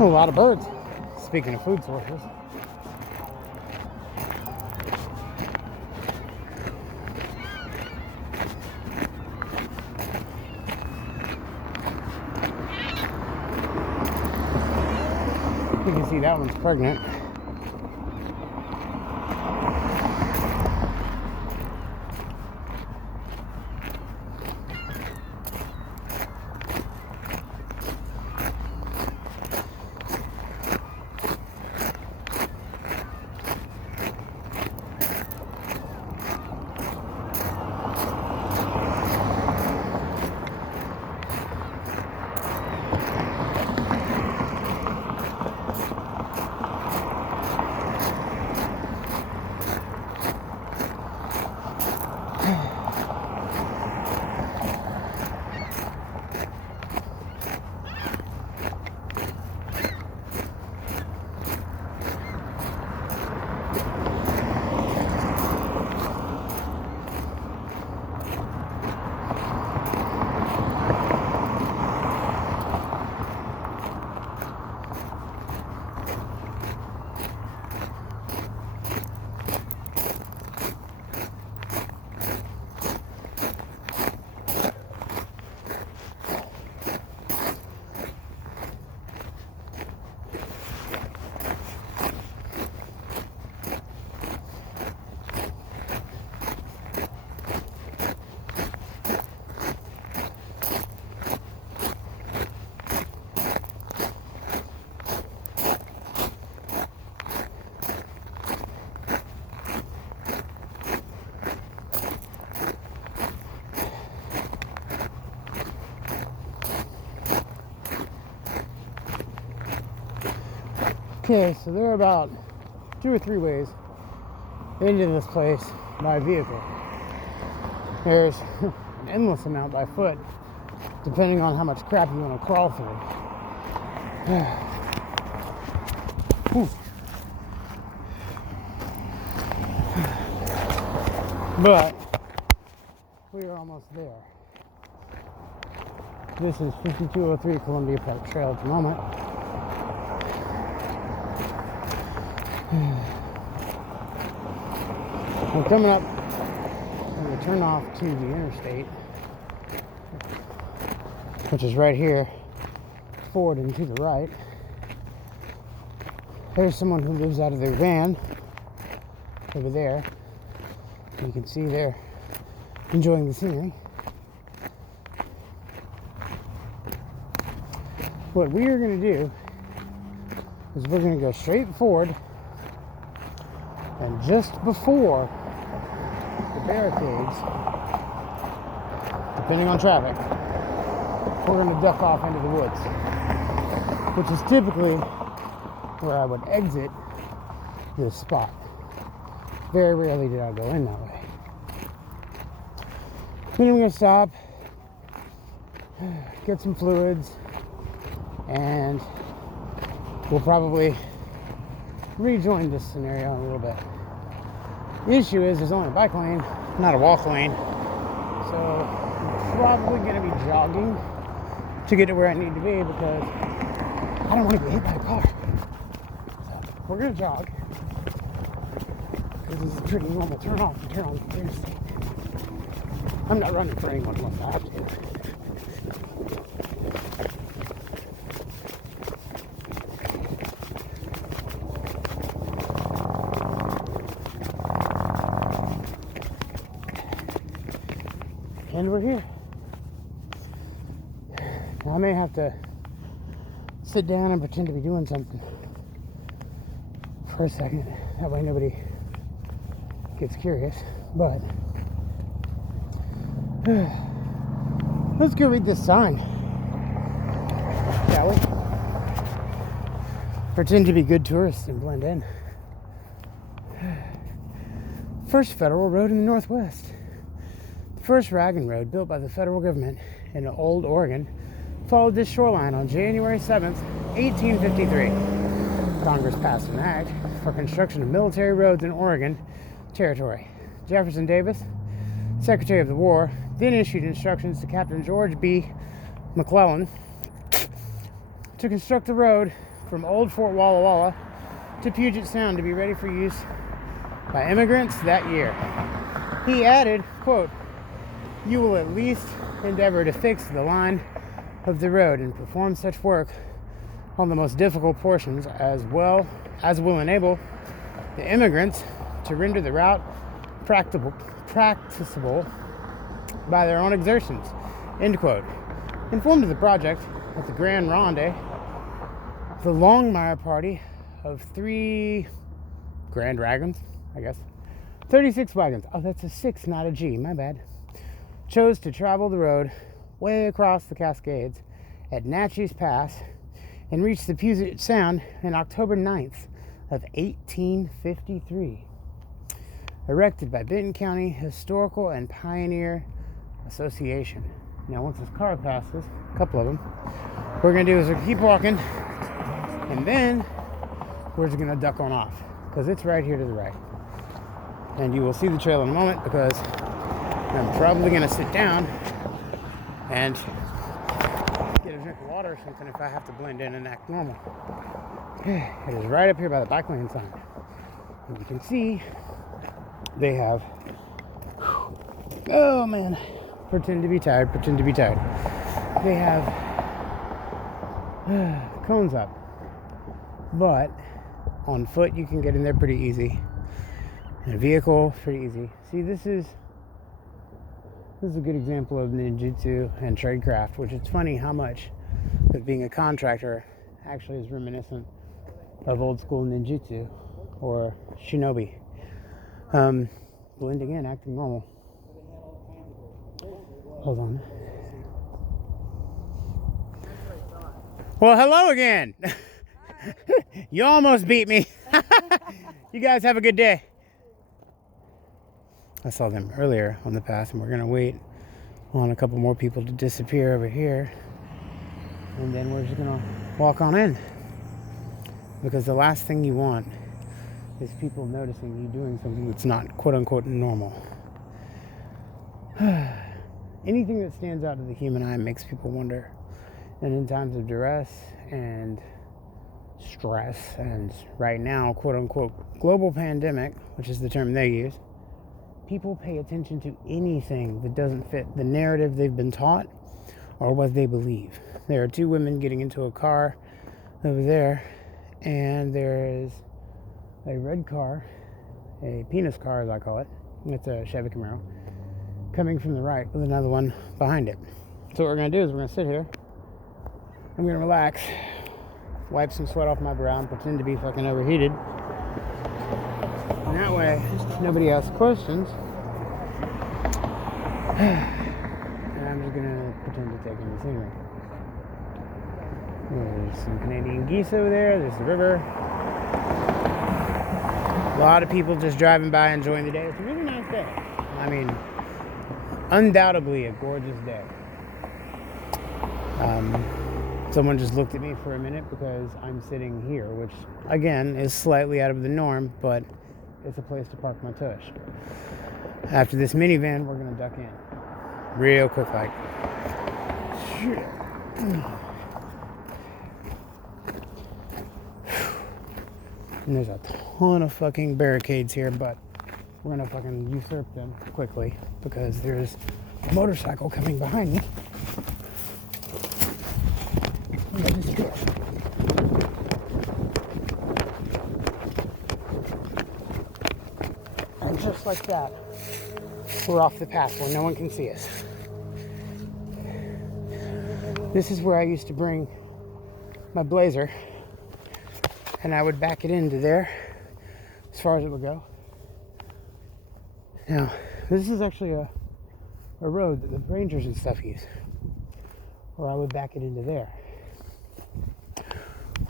A lot of birds. Speaking of food sources. You can see that one's pregnant. Okay, so there are about 2 or 3 ways into this place by vehicle. There's an endless amount by foot, depending on how much crap you want to crawl through. But we are almost there. This is 5203 Columbia Park Trail at the moment. We're coming up and we turn off to the interstate, which is right here, forward and to the right. There's someone who lives out of their van over there. You can see they're enjoying the scenery. What we are going to do is we're going to go straight forward, and just before the barricades, depending on traffic, we're going to duck off into the woods, which is typically where I would exit this spot. Very rarely did I go in that way. Then I'm going to stop, get some fluids, and we'll probably rejoin this scenario in a little bit. The issue is there's only a bike lane, not a walk lane. So I'm probably going to be jogging to get to where I need to be because I don't want to get hit by a car. So we're going to jog. This is a pretty normal turn off and turn on the interstate. I'm not running for anyone unless I have to. And we're here. Now, I may have to sit down and pretend to be doing something for a second. That way nobody gets curious. But let's go read this sign, shall we? Pretend to be good tourists and blend in. First federal road in the Northwest. The first wagon road built by the federal government in Old Oregon followed this shoreline on January 7th, 1853. Congress passed an act for construction of military roads in Oregon Territory. Jefferson Davis, Secretary of the War, then issued instructions to Captain George B. McClellan to construct the road from Old Fort Walla Walla to Puget Sound to be ready for use by immigrants that year. He added, quote, "You will at least endeavor to fix the line of the road and perform such work on the most difficult portions as well as will enable the immigrants to render the route practicable by their own exertions," end quote. Informed of the project at the Grand Ronde, the Longmire party of 3 Grand Wagons, I guess, 36 wagons, oh that's a 6 not a G, my bad, chose to travel the road way across the Cascades at Natchez Pass and reached the Puget Sound on October 9th of 1853. Erected by Benton County Historical and Pioneer Association. Now once this car passes, a couple of them, what we're going to do is we're going to keep walking, and then we're just going to duck on off, because it's right here to the right. And you will see the trail in a moment, because I'm probably going to sit down and get a drink of water or something if I have to blend in and act normal. It is right up here by the bike lane sign. And you can see they have, oh man, pretend to be tired. They have cones up. But on foot you can get in there pretty easy. In a vehicle, pretty easy. See, this is a good example of ninjutsu and tradecraft, which is funny how much of being a contractor actually is reminiscent of old school ninjutsu or shinobi. Blending in, acting normal. Hold on. Well, hello again. You almost beat me. You guys have a good day. I saw them earlier on the path, and we're going to wait on a couple more people to disappear over here. And then we're just going to walk on in. Because the last thing you want is people noticing you doing something that's not quote-unquote normal. Anything that stands out to the human eye makes people wonder. And in times of duress and stress, and right now, quote-unquote, global pandemic, which is the term they use, people pay attention to anything that doesn't fit the narrative they've been taught or what they believe. There are 2 women getting into a car over there, and there is a red car, a penis car as I call it, it's a Chevy Camaro, coming from the right with another one behind it. So what we're going to do is we're going to sit here, I'm going to relax, wipe some sweat off my brow and pretend to be fucking overheated. And that way, nobody asks questions. And I'm just going to pretend to take in the scenery. There's some Canadian geese over there, there's the river. A lot of people just driving by enjoying the day. It's a really nice day. I mean, undoubtedly a gorgeous day. Someone just looked at me for a minute because I'm sitting here, which again is slightly out of the norm, but it's a place to park my tush. After this minivan, we're gonna duck in real quick like. And there's a ton of fucking barricades here, but we're gonna fucking usurp them quickly because there's a motorcycle coming behind me. And just like that, we're off the path where no one can see us. This is where I used to bring my Blazer, and I would back it into there as far as it would go. Now, this is actually a road that the Rangers and stuff use, where I would back it into there.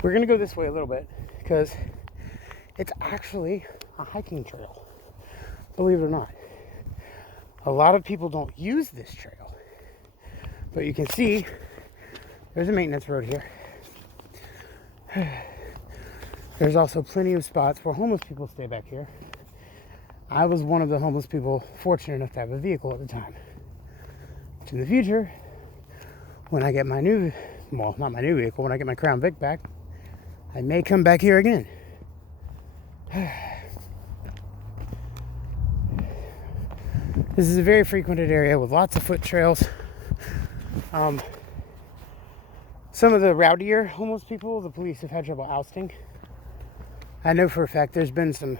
We're gonna go this way a little bit because it's actually a hiking trail, believe it or not. A lot of people don't use this trail, but you can see there's a maintenance road here. There's also plenty of spots where homeless people stay back here. I was one of the homeless people fortunate enough to have a vehicle at the time. Which in the future, when I get my new, well, not my new vehicle, when I get my Crown Vic back, I may come back here again. This is a very frequented area with lots of foot trails. Some of the rowdier homeless people, the police have had trouble ousting. I know for a fact there's been some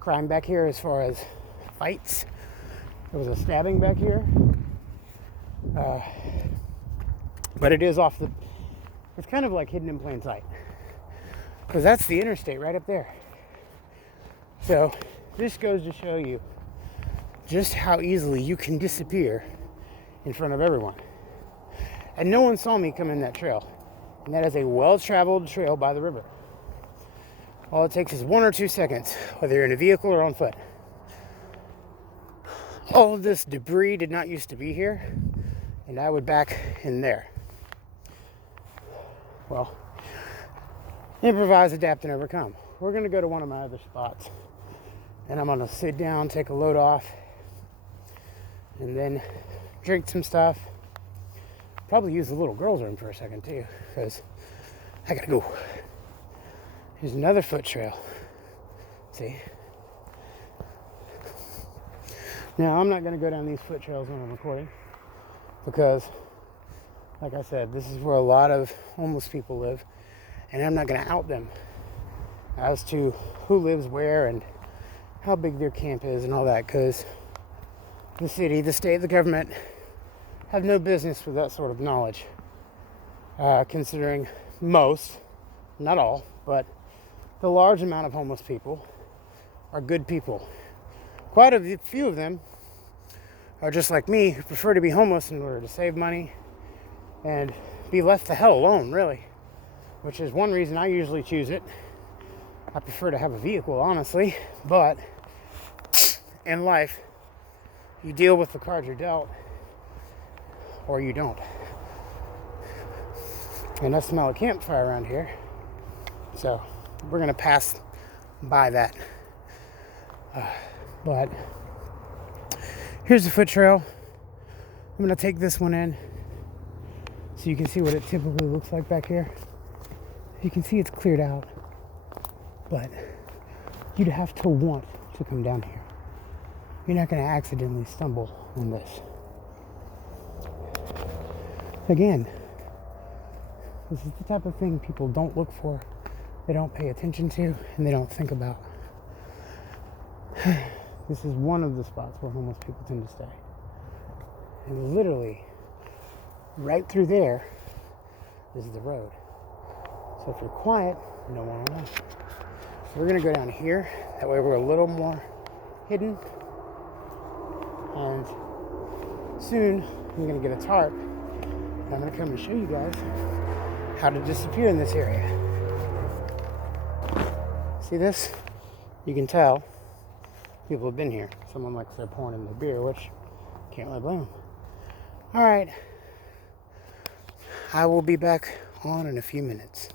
crime back here as far as fights. There was a stabbing back here. But it is it's kind of like hidden in plain sight. Because that's the interstate right up there. So this goes to show you just how easily you can disappear in front of everyone. And no one saw me come in that trail. And that is a well-traveled trail by the river. All it takes is 1 or 2 seconds, whether you're in a vehicle or on foot. All of this debris did not used to be here, and I would back in there. Well, improvise, adapt, and overcome. We're going to go to one of my other spots, and I'm going to sit down, take a load off, and then drink some stuff. Probably use the little girl's room for a second too, because I gotta go. Here's another foot trail. See? Now, I'm not gonna go down these foot trails when I'm recording, because, like I said, this is where a lot of homeless people live, and I'm not gonna out them as to who lives where and how big their camp is and all that, because the city, the state, the government have no business with that sort of knowledge, considering most, not all, but the large amount of homeless people are good people. Quite a few of them are just like me, who prefer to be homeless in order to save money and be left the hell alone, really, which is one reason I usually choose it. I prefer to have a vehicle, honestly, but in life, you deal with the cards you're dealt, or you don't. And I smell a campfire around here, so we're gonna pass by that. But here's the foot trail. I'm gonna take this one in so you can see what it typically looks like back here. You can see it's cleared out, but you'd have to want to come down here. You're not gonna accidentally stumble on this. Again, this is the type of thing people don't look for, they don't pay attention to, and they don't think about. This is one of the spots where homeless people tend to stay. And literally, right through there is the road. So if you're quiet, no one will know. We're gonna go down here, that way we're a little more hidden. And soon, I'm gonna get a tarp. I'm going to come and show you guys how to disappear in this area. See this? You can tell people have been here. Someone likes their porn in their beer, which can't really blame them. All right. I will be back on in a few minutes.